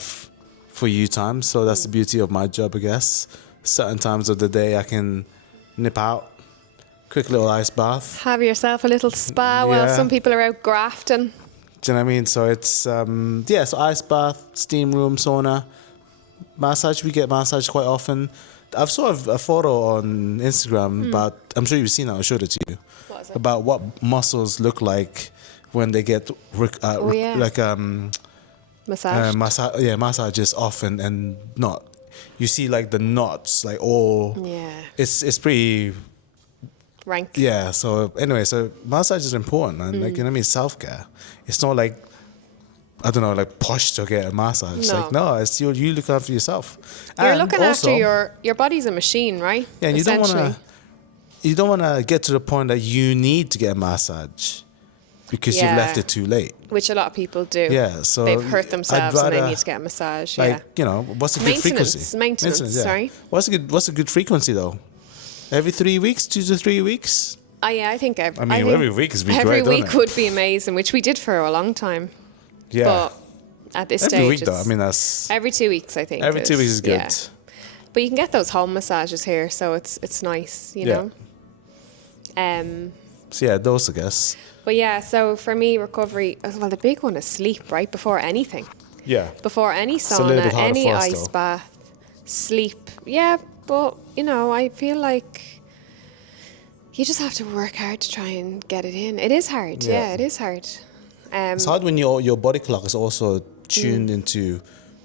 for you time. So that's the beauty of my job, I guess. Certain times of the day I can nip out, quick little ice bath. Have yourself a little spa while Yeah. some people are out grafting. Do you know what I mean? So it's, so ice bath, steam room, sauna, massage. We get massage quite often. I've saw a photo on Instagram about, I'm sure you've seen it, I showed it to you, What is it? about what muscles look like when they get yeah. Massage. massages often and not. You see like the knots, like all, Yeah. it's pretty, Rank. yeah. So anyway, so massage is important, and like, you know what I mean, self-care. It's not like, I don't know, like posh to get a massage. No. Like, no, it's you look after yourself. You're And looking also, after your body's a machine, right? yeah, and Essentially. you don't wanna get to the point that you need to get a massage because you've Yeah. left it too late. Which a lot of people do. Yeah, so they've hurt I'd themselves and they rather, need to get a massage. Like, Yeah. you know, what's a good Maintenance, frequency? maintenance, sorry. What's a good frequency though? Every 3 weeks, 2 to 3 weeks? Yeah, I think I mean, every week is be every great, week don't it? would be amazing, which we did for a long time. Yeah. But at this Every stage, week though. I it's mean, that's every 2 weeks, I think. every 2 weeks is good. Yeah. But you can get those home massages here, so it's nice, you Yeah. know. So yeah, those I guess. But yeah, so for me, recovery. Well, the big one is sleep, right? Before anything, Yeah. before any a little bit sauna, harder any for us, ice though. bath, sleep. Yeah, but you know, I feel like you just have to work hard to try and get it in. It is hard. Yeah. Yeah, it is hard. It's hard when your body clock is also tuned into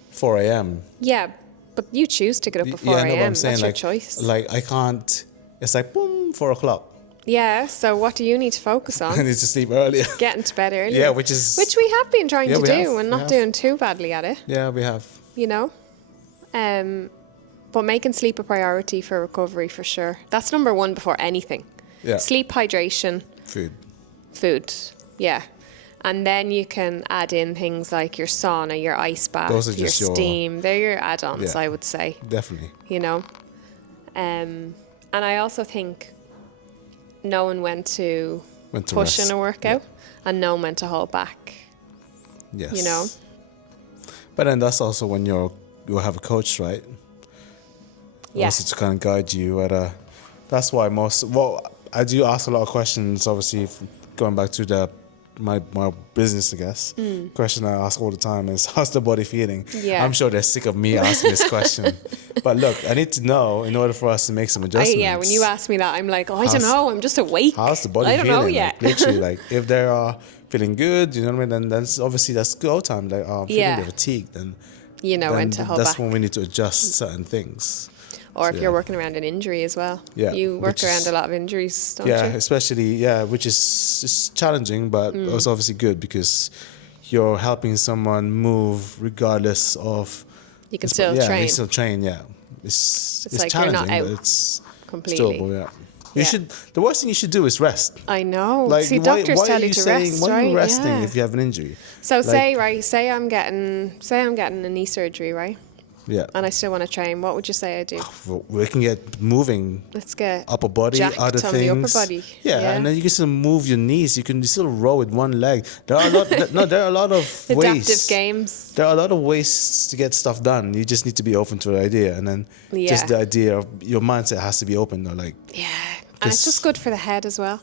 4 a.m. Yeah, but you choose to get up at 4 Yeah, I know a.m. what I'm saying. That's your Like, choice. like I can't. It's like boom, 4 o'clock. Yeah. So what do you need to focus I on? need to sleep earlier. Getting to bed earlier. Yeah, which we have been trying Yeah, to we do have, and we not have. doing too badly at it. Yeah, we have. You know. But making sleep a priority for recovery for sure. That's number one before anything. Yeah. Sleep, hydration, food. Yeah. And then you can add in things like your sauna, your ice bath, Those are your just your- steam. They're your add-ons, Yeah. I would say. Definitely. You know. And I also think knowing when to When to push rest. in a workout and knowing when to hold back. Yes. You know? But then that's also when you'll have a coach, right? Yeah. Also to kind of guide you that's why I do ask a lot of questions, obviously, going back to my business, I guess. Question I ask all the time is, how's the body feeling? Yeah. I'm sure they're sick of me asking this question. But look, I need to know in order for us to make some adjustments. Yeah, when you ask me that, I'm like, I don't know, I'm just awake. How's the body I don't feeling? know yet. Like, literally, like, if they are feeling good, you know what I mean, then that's go time. Like, I'm feeling a bit fatigued, then You know when to hold that's back. when we need to adjust certain things. Or if So, you're yeah. working around an injury as well. Yeah, You work which around is- a lot of injuries, don't Yeah, you? especially which is it's challenging, but it's obviously good because you're helping someone move regardless of. You can still train. You still train. Yeah, it's like you're not challenging, but out it's completely. doable. Yeah. Yeah. You should. The worst thing you should do is rest. I know. Like, See, why doctors tell are you you to saying? rest, Why are right? you resting Yeah. if you have an injury? So Like- say I'm getting a knee surgery, right? Yeah. And I still want to train. What would you say I do? We can get moving. Let's get Upper body, jacked other on things. the upper body. Yeah, and then you can still move your knees. You can still row with one leg. There are a lot. There are a lot of adaptive ways. games. There are a lot of ways to get stuff done. You just need to be open to the idea, and then Yeah. just the idea of your mindset has to be open. Though, like Yeah, and it's 'Cause- just good for the head as well,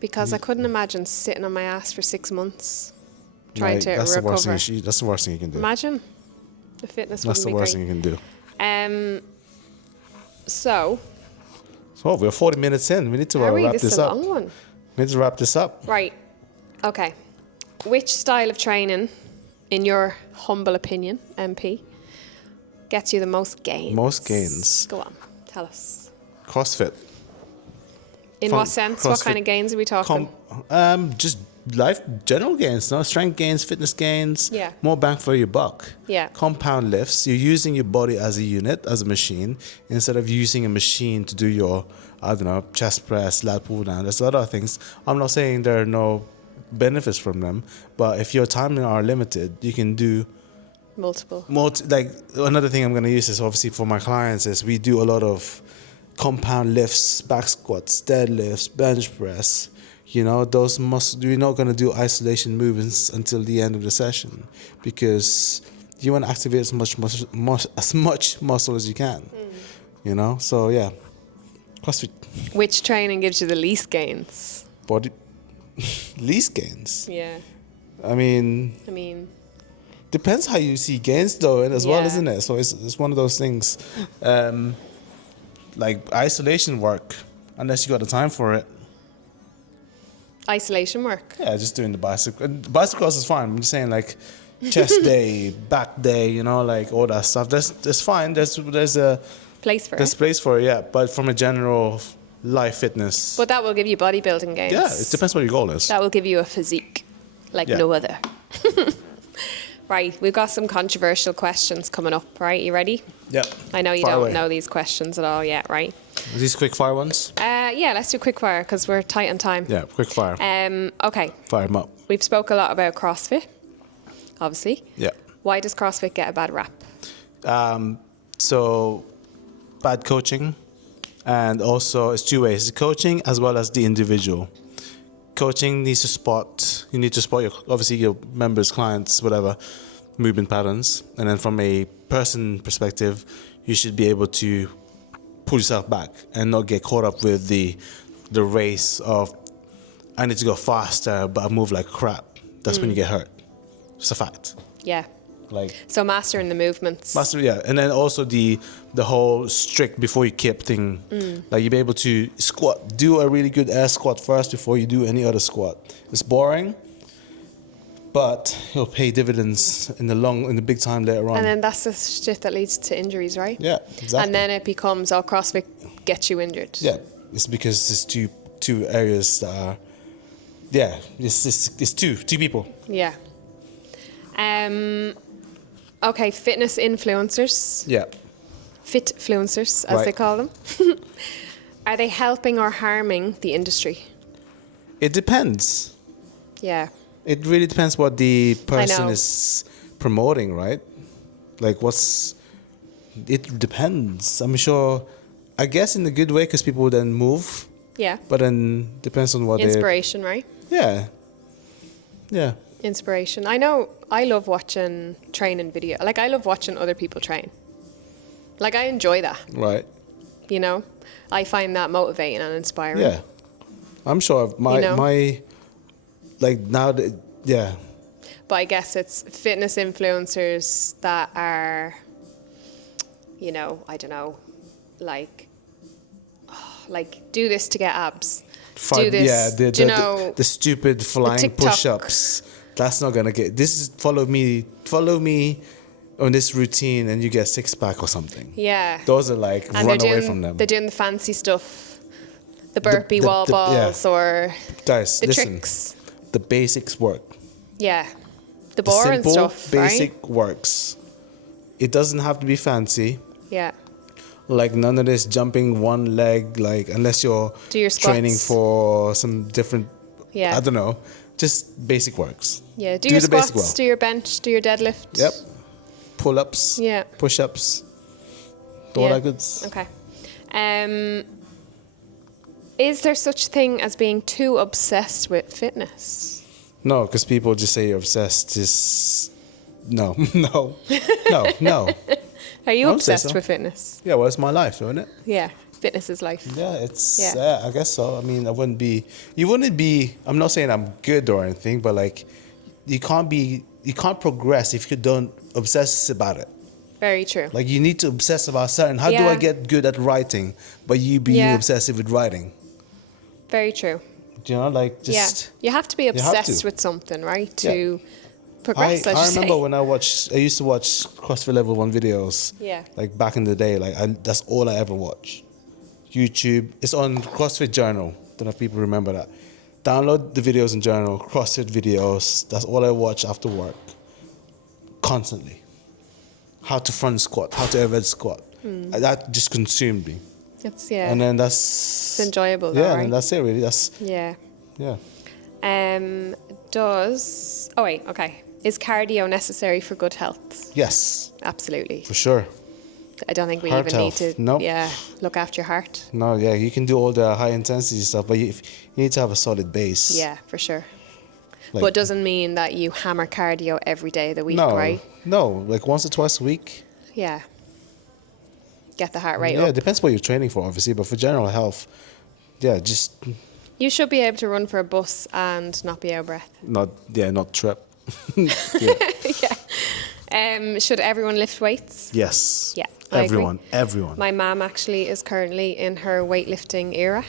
because I couldn't imagine sitting on my ass for 6 months trying like, to that's the worst recover. thing. That's the worst thing you can do. Imagine the fitness That's the wouldn't be worst great. thing you can do. So, So we're 40 minutes in. We need to are we? wrap This this is a up. long one. We need to wrap this up. Right. Okay. Which style of training, in your humble opinion, MP, gets you the most gains? Most gains. Go on. Tell us. CrossFit. In From what sense? What CrossFit kind of gains are we talking? Just life general gains, no strength gains, fitness gains. Yeah. More bang for your buck. Yeah. Compound lifts. You're using your body as a unit, as a machine, instead of using a machine to do your, I don't know, chest press, lat pull down. There's a lot of things. I'm not saying there are no benefits from them, but if your time are limited, you can do Multiple. like another thing I'm going to use is obviously for my clients is we do a lot of compound lifts, back squats, deadlifts, bench press. You know, those we're not going to do isolation movements until the end of the session because you want to activate as much muscle as you can. You know, so yeah, CrossFit Which training gives you the least gains? body least gains. Yeah. I mean, depends how you see gains though, and as well, Yeah. isn't it? So it's one of those things. Like isolation work, unless you got the time for it. Isolation work. Yeah, just doing the bicycle. Bicycles is fine. I'm just saying like chest day, back day, you know, like all that stuff. That's fine. There's a Place for there's it. place for it, yeah. But from a general life fitness, But that will give you bodybuilding gains. yeah, it depends what your goal is. That will give you a physique like Yeah. no other. Right, we've got some controversial questions coming up, right? You ready? Yeah. I know you Fire don't away. know these questions at all yet, right? Are these quick fire ones? Yeah, let's do quick fire because we're tight on time. Yeah, quick fire. Okay, Fire them up. we've spoke a lot about CrossFit, obviously. Yeah. Why does CrossFit get a bad rap? So bad coaching, and also it's two ways: coaching as well as the individual. Coaching needs to spot. You need to spot your members, clients, whatever movement patterns, and then from a person perspective, you should be able to pull yourself back and not get caught up with the race of I need to go faster, but I move like crap. That's when you get hurt. It's a fact. Yeah. Like. So mastering the movements. Master, yeah, and then also the whole strict before you kip thing. Like you be able to squat, do a really good air squat first before you do any other squat. It's boring, but it'll pay dividends in the big time later on. And then that's the shit that leads to injuries, right? Yeah, exactly. And then it becomes, CrossFit gets you injured. Yeah, it's because it's two areas that are. Yeah, it's two people. Yeah. Okay, fitness influencers. Yeah. Fit influencers, as Right. they call them. Are they helping or harming the industry? It depends. Yeah. It really depends what the person know. is promoting, right? Like it depends. I'm sure, I guess in a good way, because people then move, Yeah. but then depends on what they, Inspiration, right? yeah. Yeah. Inspiration. I know I love watching training video. Like, I love watching other people train. Like, I enjoy that, Right. you know? I find that motivating and inspiring. Yeah. I'm sure my, You know? my, like now, yeah. But I guess it's fitness influencers that are, you know, I don't know, like do this to get abs. Do this, yeah, do you know, the stupid flying TikTok. push-ups. That's not gonna get. This is follow me on this routine, and you get 6-pack or something. yeah. Those are like And run they're away doing, from them. they're doing the fancy stuff, the burpee wall yeah. balls or Guys, the listen. tricks. The basics work. Yeah. The The boring simple stuff, basic right? works. It doesn't have to be fancy. Yeah. Like none of this jumping one leg, like unless you're Do your training squats. for some different. Yeah. I don't know. Just basic works. Yeah. Do Do your the basic squats, well. do your bench, do your deadlift. Yep. Pull-ups. Yeah. Push-ups. All Yeah. that goods. Okay. Is there such thing as being too obsessed with fitness? No, because people just say you're obsessed. Just no, no, no. Are you I would say obsessed so. with fitness? Yeah, well, it's my life, isn't it? Yeah. Fitness is life. Yeah, it's. Yeah. Yeah, I guess so. I mean, I wouldn't be. You wouldn't be. I'm not saying I'm good or anything, but like, you can't be. You can't progress if you don't obsess about it. Very true. Like, you need to obsess about something. How do Yeah. I get good at writing? But you being Yeah. obsessive with writing. Very true. Do you know, like just. Yeah. You have to be have obsessed to. with something, right? Yeah. To progress, I as you remember say. when I used to watch CrossFit Level 1 videos. Yeah. Like back in the day, that's all I ever watched. YouTube. It's on CrossFit Journal. Don't know if people remember that. Download the videos in Journal, CrossFit videos. That's all I watch after work. Constantly. How to front squat, how to overhead squat. That just consumed me. It's, yeah. And then It's enjoyable, though, yeah, right? and that's it really. That's Yeah. yeah. Okay. Is cardio necessary for good health? Yes, Absolutely. for sure. I don't think we Heart even health. need to Nope. look after your heart. No, yeah, you can do all the high intensity stuff, but you need to have a solid base. Yeah, for sure. Like- but it doesn't mean that you hammer cardio every day of the week, No, right? no, like once or twice a week. Yeah. Get the heart rate Yeah, it up. depends what you're training for, obviously, but for general health, yeah, just You should be able to run for a bus and not be out of breath. not trip. Yeah. Should everyone lift weights? Yes. Yeah, I agree. Everyone. My mum actually is currently in her weightlifting era,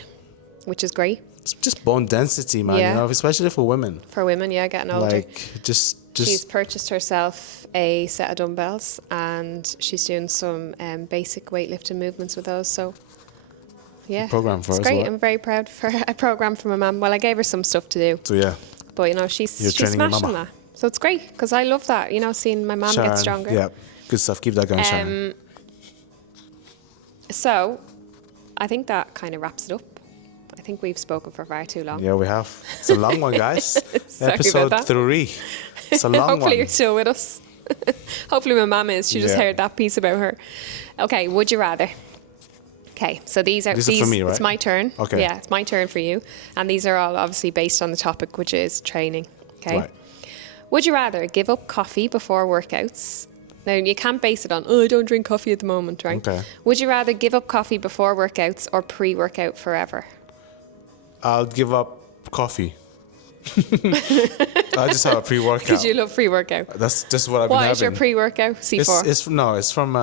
which is great It's just bone density, man. Yeah. You know, especially for women. for women. Yeah, getting older. Like just She's purchased herself a set of dumbbells and she's doing some basic weightlifting movements with those. So, yeah, program for it's her as great. well. I'm very proud for a program from my mum. Well, I gave her some stuff to do, so yeah. but you know, she's You're training your smashing mama. that. So it's great because I love that. You know, seeing my mum Sharon, get stronger. Yeah, good stuff. Keep that going, Sharon. So, I think that kind of wraps it up. I think we've spoken for far too long. Yeah, we have. It's a long one, guys. Sorry Episode about that. 3. It's a long Hopefully one. you're still with us. Hopefully my mum is. She just Yeah. heard that piece about her. Okay, would you rather? Okay, so these are These are for me, It's right? my turn. Okay. Yeah, it's my turn for you, and these are all obviously based on the topic, which is training. Okay. Right. Would you rather give up coffee before workouts? Now you can't base it on I don't drink coffee at the moment, right? Okay. Would you rather give up coffee before workouts or pre-workout forever? I'll give up coffee. I just have a pre-workout. Because you love pre-workout. That's just what I've been What having. is your pre-workout? C4. It's from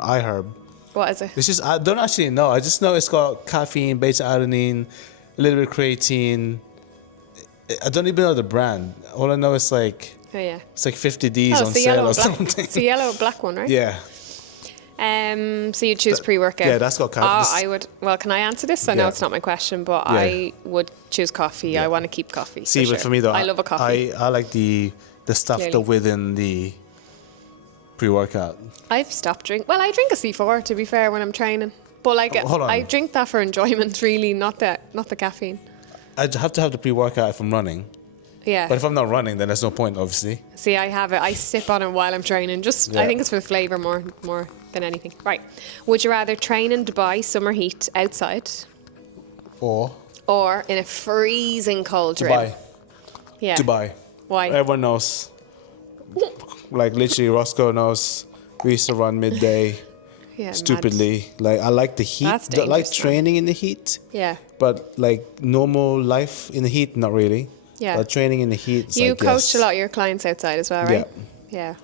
iHerb. What is it? It's just I don't actually know. I just know it's got caffeine, beta adenine, a little bit of creatine. I don't even know the brand. All I know is like Oh yeah. it's like 50 Ds Oh, on it's the sale yellow or and black. something. It's the yellow and black one, right? Yeah. So you choose pre-workout. yeah, that's got caffeine. Oh, I would. Well, can I answer this? I know Yeah. it's not my question, but Yeah. I would choose coffee. I want to keep coffee. See, for but sure. for me though, I love a coffee. I like the stuff Clearly. that within the pre-workout. I've stopped drinking. Well, I drink a C4 to be fair when I'm training, But like, Hold on. I drink that for enjoyment, really, not the caffeine. I have to have the pre-workout if I'm running. Yeah. But if I'm not running, then there's no point, obviously. See, I have it. I sip on it while I'm training. Just, Yeah. I think it's for the flavour more than anything. Right. Would you rather train in Dubai summer heat outside Or or in a freezing cold gym? Dubai. Yeah. Dubai. Why? Everyone knows. Like literally, Roscoe knows. We used to run midday. Yeah. Stupidly. Like I like the heat. That's I like dangerous, man. training in the heat. Mad. Yeah. But like normal life in the heat, not really. Yeah. But training in the heat. It's You like, coach yes. a lot of your clients outside as well, right? Yeah.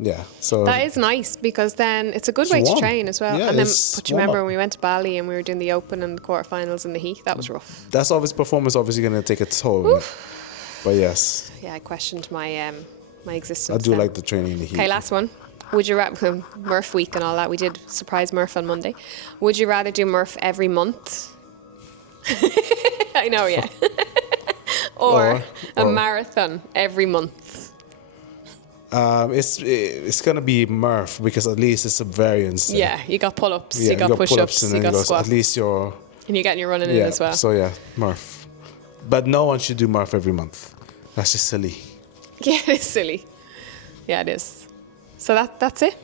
Yeah. So That is nice because then it's a good It's way to warm. train as well. Yeah, and then, it's but you warm remember up. when we went to Bali and we were doing the Open and the quarterfinals in the heat? That was rough. that's obviously performance. Obviously, going to take a toll. But yes, Yeah, I questioned my my existence. I do then. like the training in the heat. Okay, last one. Would you rather Murph week and all that? We did surprise Murph on Monday. Would you rather do Murph every month? I know, yeah. or a or- marathon every month. It's gonna be Murph because at least it's a variance. Yeah, you got pull-ups, Yeah, you got push-ups, and you then got at squats, least you're and you're getting your running in yeah. as well. So yeah, Murph. But no one should do Murph every month. That's just silly. Yeah, it is silly. Yeah, it is. So that's it.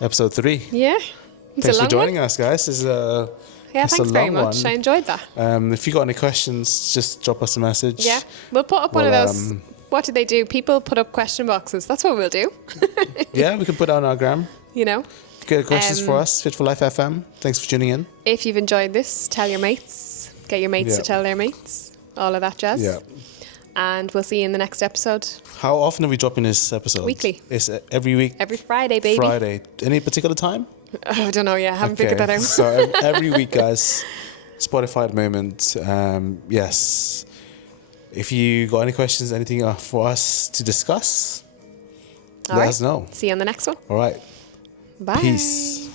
Episode 3. Yeah. It's Thanks a for long joining one. us, guys. It's a Yeah, it's a thanks very long much. one. I enjoyed that. If you got any questions, just drop us a message. Yeah, we'll put up one of Well, those. What do they do? People put up question boxes. That's what we'll do. Yeah, we can put it on our gram. You know, Get questions for us. Fit for Life FM. Thanks for tuning in. if you've enjoyed this, tell your mates. Get your mates Yeah. to tell their mates. All of that jazz. Yeah. And we'll see you in the next episode. How often are we dropping this episode? Weekly. It's every week. Every Friday, baby. Friday. Any particular time? Oh, I don't know yet. I haven't figured that out. So every week, guys. Spotify at the moment. Yes. If you got any questions, anything for us to discuss, All let right. us know. See you on the next one. All right. Bye. Peace.